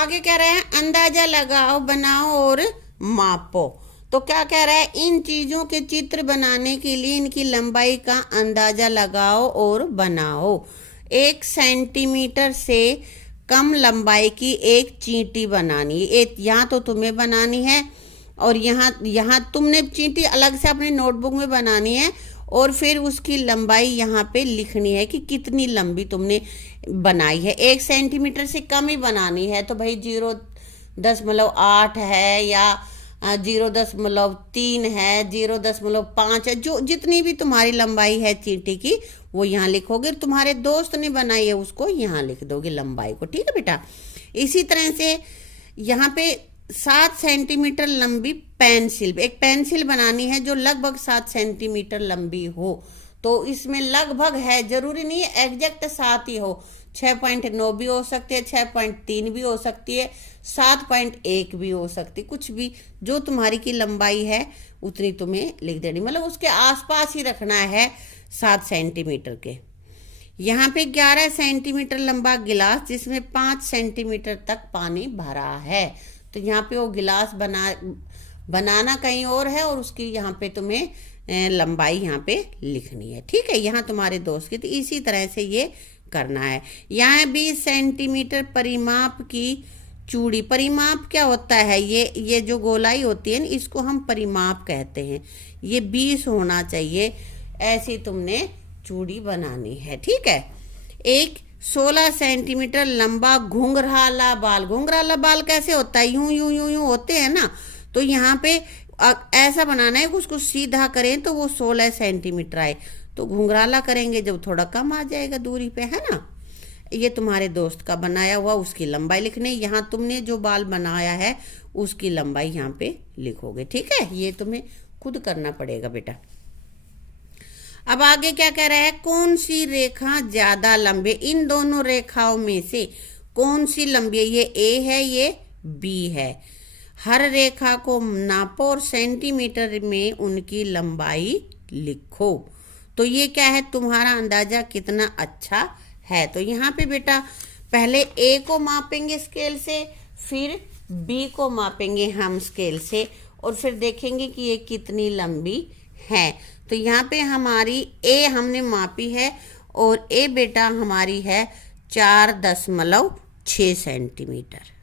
आगे कह रहे हैं अंदाजा लगाओ, बनाओ और मापो। तो क्या कह रहा है, इन चीजों के चित्र बनाने के लिए इनकी लंबाई का अंदाजा लगाओ और बनाओ। 1 सेंटीमीटर से कम लंबाई की एक चींटी बनानी है। यहाँ तो तुम्हें बनानी है और यहाँ तुमने चींटी अलग से अपनी नोटबुक में बनानी है और फिर उसकी लंबाई यहाँ पे लिखनी है कि कितनी लंबी तुमने बनाई है। 1 सेंटीमीटर से कम ही बनानी है तो भाई 0.8 है या 0.3 है, 0.5 है, जो जितनी भी तुम्हारी लंबाई है चींटी की वो यहाँ लिखोगे। तुम्हारे दोस्त ने बनाई है उसको यहाँ लिख दोगे लंबाई को। ठीक है बेटा। इसी तरह से यहाँ पे 7 सेंटीमीटर लंबी पेंसिल, एक पेंसिल बनानी है जो लगभग 7 सेंटीमीटर लंबी हो। तो इसमें लगभग है, जरूरी नहीं है एग्जैक्ट 7 ही हो। 6.9 भी हो सकती है, 6.3 भी हो सकती है, 7.1 भी हो सकती, कुछ भी जो तुम्हारी की लंबाई है उतनी तुम्हें लिख देनी, मतलब उसके आसपास ही रखना है 7 सेंटीमीटर के। यहाँ पे 11 सेंटीमीटर लंबा गिलास जिसमें 5 सेंटीमीटर तक पानी भरा है। तो यहाँ पे वो गिलास बनाना कहीं और है और उसकी यहाँ पे तुम्हें लंबाई यहाँ पे लिखनी है। ठीक है, यहाँ तुम्हारे दोस्त की। तो इसी तरह से ये करना है। यहाँ 20 सेंटीमीटर परिमाप की चूड़ी। परिमाप क्या होता है, ये जो गोलाई होती है ना, इसको हम परिमाप कहते हैं। ये 20 होना चाहिए, ऐसी तुमने चूड़ी बनानी है। ठीक है। एक 16 सेंटीमीटर लंबा घुंघराला बाल। घुंघराला बाल कैसे होता है, यूं यूं यूं यूं होते हैं ना, तो यहाँ पे ऐसा बनाना है कि उसको सीधा करें तो वो 16 सेंटीमीटर आए। तो घुंघराला करेंगे जब थोड़ा कम आ जाएगा दूरी पे, है ना। ये तुम्हारे दोस्त का बनाया हुआ, उसकी लंबाई लिखनी। यहाँ तुमने जो बाल बनाया है उसकी लंबाई यहाँ पे लिखोगे। ठीक है, ये तुम्हें खुद करना पड़ेगा बेटा। अब आगे क्या कह रहा है, कौन सी रेखा ज्यादा लंबी, इन दोनों रेखाओं में से कौन सी लंबी है। ये ए है, ये बी है। हर रेखा को नापो और सेंटीमीटर में उनकी लंबाई लिखो। तो ये क्या है, तुम्हारा अंदाजा कितना अच्छा है। तो यहाँ पे बेटा पहले ए को मापेंगे स्केल से, फिर बी को मापेंगे हम स्केल से, और फिर देखेंगे कि ये कितनी लंबी है। तो यहाँ पे हमारी ए हमने मापी है और ए बेटा हमारी है 4.6 सेंटीमीटर।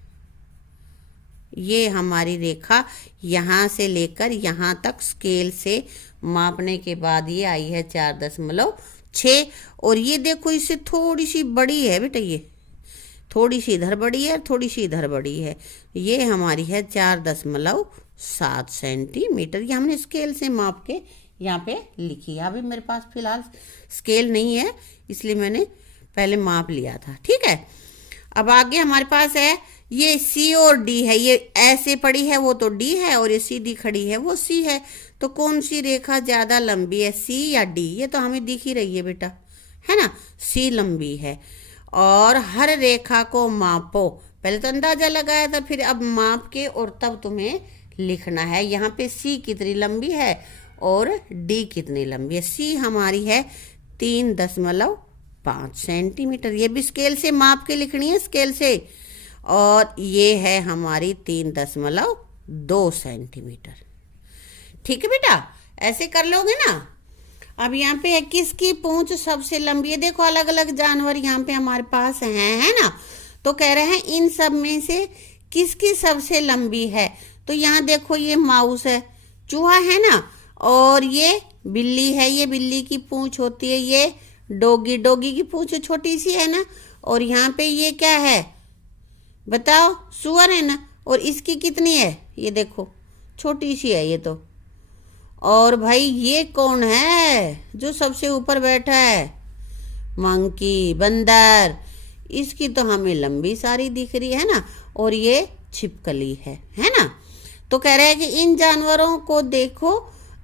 ये हमारी रेखा यहाँ से लेकर यहाँ तक स्केल से मापने के बाद ये आई है 4.6। और ये देखो इससे थोड़ी सी बड़ी है बेटा, ये थोड़ी सी इधर बड़ी है, थोड़ी सी इधर बड़ी है। ये हमारी है 4.7 सेंटीमीटर। ये हमने स्केल से माप के यहाँ पे लिखी है। अभी मेरे पास फिलहाल स्केल नहीं है इसलिए मैंने पहले माप लिया था। ठीक है। अब आगे हमारे पास है ये सी और डी है। ये ऐसे पड़ी है वो तो डी है और ये सीधी खड़ी है वो सी है। तो कौन सी रेखा ज्यादा लंबी है, सी या डी। ये तो हमें दिख ही रही है बेटा, है ना, सी लंबी है। और हर रेखा को मापो। पहले तो अंदाजा लगाया था, फिर अब माप के और तब तुम्हें लिखना है यहाँ पे सी कितनी लंबी है और डी कितनी लंबी है। सी हमारी है 3.5 सेंटीमीटर। ये भी स्केल से माप के लिखनी है, स्केल से। और ये है हमारी 3.2 सेंटीमीटर। ठीक है बेटा, ऐसे कर लोगे ना। अब यहाँ पे है किसकी पूंछ सबसे लंबी है। देखो अलग अलग जानवर यहाँ पे हमारे पास हैं, है ना। तो कह रहे हैं इन सब में से किसकी सबसे लंबी है। तो यहाँ देखो ये माउस है, चूहा है ना, और ये बिल्ली है, ये बिल्ली की पूंछ होती है। ये डॉगी, डॉगी की पूंछ छोटी सी है ना। और यहाँ पे ये क्या है बताओ, सुअर है ना, और इसकी कितनी है, ये देखो छोटी सी है ये तो। और भाई ये कौन है जो सबसे ऊपर बैठा है, मंकी, बंदर। इसकी तो हमें लंबी सारी दिख रही है ना, और ये छिपकली है ना। तो कह रहे हैं कि इन जानवरों को देखो,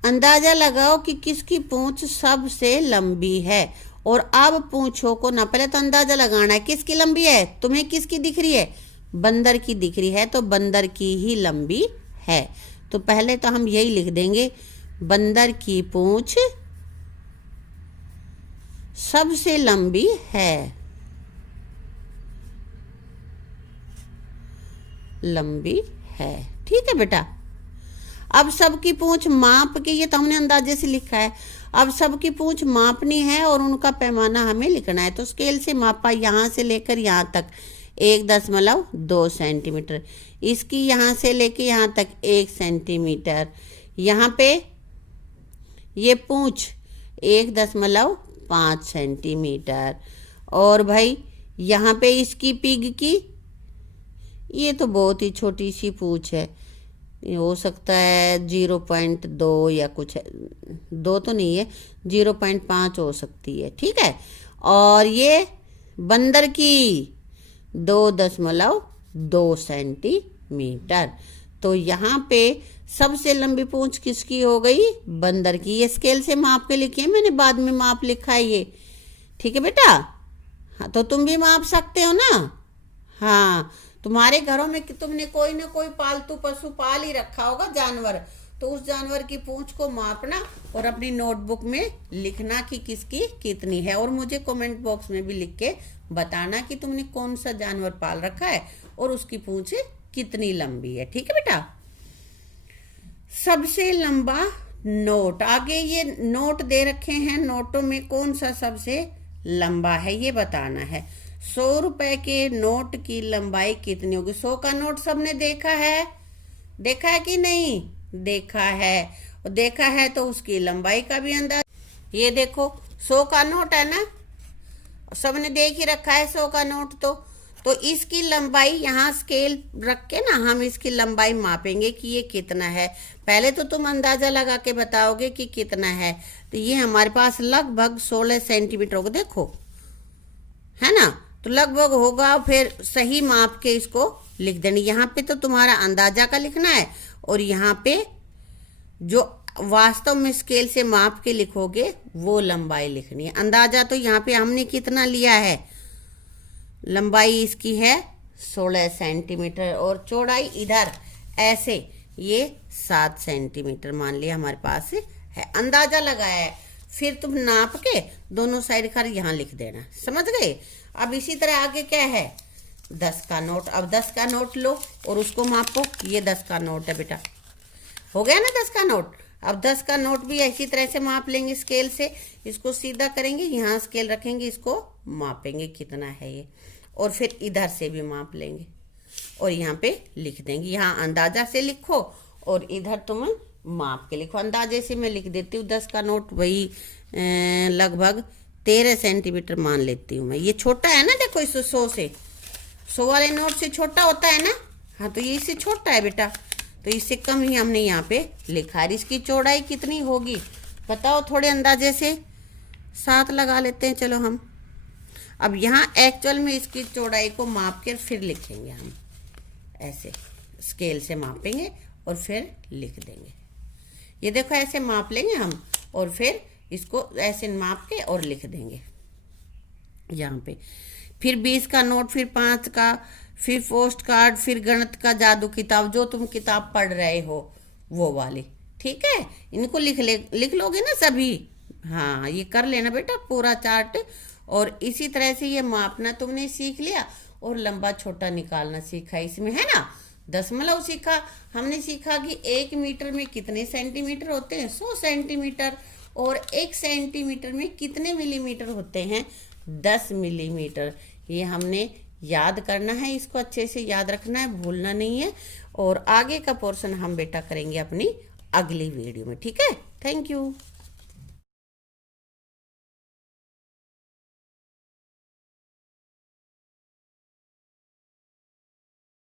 अंदाजा लगाओ कि किसकी पूंछ सबसे लंबी है। और अब पूंछों को ना, पहले तो अंदाजा लगाना है किसकी लंबी है। तुम्हें किसकी दिख रही है, बंदर की दिख रही है, तो बंदर की ही लंबी है। तो पहले तो हम यही लिख देंगे, बंदर की पूंछ सबसे लंबी है। लंबी है। ठीक है बेटा। अब सबकी पूंछ माप के, ये तो हमने अंदाजे से लिखा है। अब सबकी पूंछ मापनी है और उनका पैमाना हमें लिखना है। तो स्केल से मापा यहाँ से लेकर यहाँ तक 1.2 सेंटीमीटर, इसकी यहाँ से लेके यहाँ तक 1 सेंटीमीटर, यहाँ पे ये पूंछ 1.5 सेंटीमीटर, और भाई यहाँ पे इसकी पिग की, ये तो बहुत ही छोटी सी पूंछ है, हो सकता है 0.2 या कुछ है, 2 तो नहीं है, 0.5 हो सकती है। ठीक है। और ये बंदर की 2.2 सेंटीमीटर। तो यहाँ पे सबसे लंबी पूंछ किसकी हो गई? बंदर की। ये स्केल से माप के लिखी है मैंने, बाद में माप लिखा है ये। ठीक है बेटा। हाँ, तो तुम भी माप सकते हो ना। हाँ, तुम्हारे घरों में तुमने कोई ना कोई पालतू पशु पाल ही रखा होगा, जानवर, तो उस जानवर की पूंछ को मापना और अपनी नोटबुक में लिखना कि किसकी कितनी है, और मुझे कमेंट बॉक्स में भी लिख के बताना कि तुमने कौन सा जानवर पाल रखा है और उसकी पूंछ कितनी लंबी है। ठीक है बेटा। सबसे लंबा नोट, आगे ये नोट दे रखे हैं, नोटों में कौन सा सबसे लंबा है ये बताना है। 100 रुपए के नोट की लंबाई कितनी होगी? 100 का नोट सबने देखा है? देखा है कि नहीं? देखा है। और देखा है तो उसकी लंबाई का भी अंदाज, ये देखो 100 का नोट है ना, सबने देख ही रखा है 100 का नोट। तो इसकी लंबाई यहाँ स्केल रख के ना हम इसकी लंबाई मापेंगे कि ये कितना है। पहले तो तुम अंदाजा लगा के बताओगे कि कितना है। तो ये हमारे पास लगभग 16 सेंटीमीटर होगा, देखो, है ना। तो लगभग होगा, फिर सही माप के इसको लिख देना। यहाँ पे तो तुम्हारा अंदाजा का लिखना है, और यहाँ पे जो वास्तव में स्केल से माप के लिखोगे वो लंबाई लिखनी है। अंदाजा तो यहाँ पे हमने कितना लिया है, लंबाई इसकी है 16 सेंटीमीटर, और चौड़ाई इधर ऐसे ये 7 सेंटीमीटर मान लिया हमारे पास है। अंदाजा लगाया है, फिर तुम नाप के दोनों साइड का यहाँ लिख देना। समझ गए? अब इसी तरह आगे क्या है, 10 का नोट। अब 10 का नोट लो और उसको मापो। ये 10 का नोट है बेटा, हो गया ना 10 का नोट। अब 10 का नोट भी इसी तरह से माप लेंगे स्केल से। इसको सीधा करेंगे, यहाँ स्केल रखेंगे, इसको मापेंगे कितना है ये, और फिर इधर से भी माप लेंगे और यहाँ पे लिख देंगे। यहाँ अंदाजा से लिखो और इधर तुम माप के लिखो। अंदाजे से मैं लिख देती हूँ 10 का नोट वही लगभग 13 सेंटीमीटर मान लेती हूँ मैं। ये छोटा है ना, देखो इस 100 वाले नोट से छोटा होता है ना। हाँ, तो ये इससे छोटा है बेटा, तो इससे कम ही हमने यहाँ पे लिखा है। इसकी चौड़ाई कितनी होगी बताओ, थोड़े अंदाजे से 7 लगा लेते हैं चलो हम। अब यहाँ एक्चुअल में इसकी चौड़ाई को माप कर फिर लिखेंगे हम, ऐसे स्केल से मापेंगे और फिर लिख देंगे। ये देखो ऐसे माप लेंगे हम और फिर इसको ऐसे माप के और लिख देंगे यहाँ पे। फिर 20 का नोट, फिर 5 का, फिर पोस्ट कार्ड, फिर गणित का जादू किताब, जो तुम किताब पढ़ रहे हो वो वाली। ठीक है, इनको लिख लोगे ना सभी। हाँ, ये कर लेना बेटा पूरा चार्ट। और इसी तरह से ये मापना तुमने सीख लिया और लंबा छोटा निकालना सीखा इसमें, है ना। दशमलव सीखा, हमने सीखा कि 1 मीटर में कितने सेंटीमीटर होते हैं, 100 सेंटीमीटर, और 1 सेंटीमीटर में कितने मिलीमीटर होते हैं, 10 मिलीमीटर। ये हमने याद करना है, इसको अच्छे से याद रखना है, भूलना नहीं है। और आगे का पोर्शन हम बेटा करेंगे अपनी अगली वीडियो में। ठीक है, थैंक यू।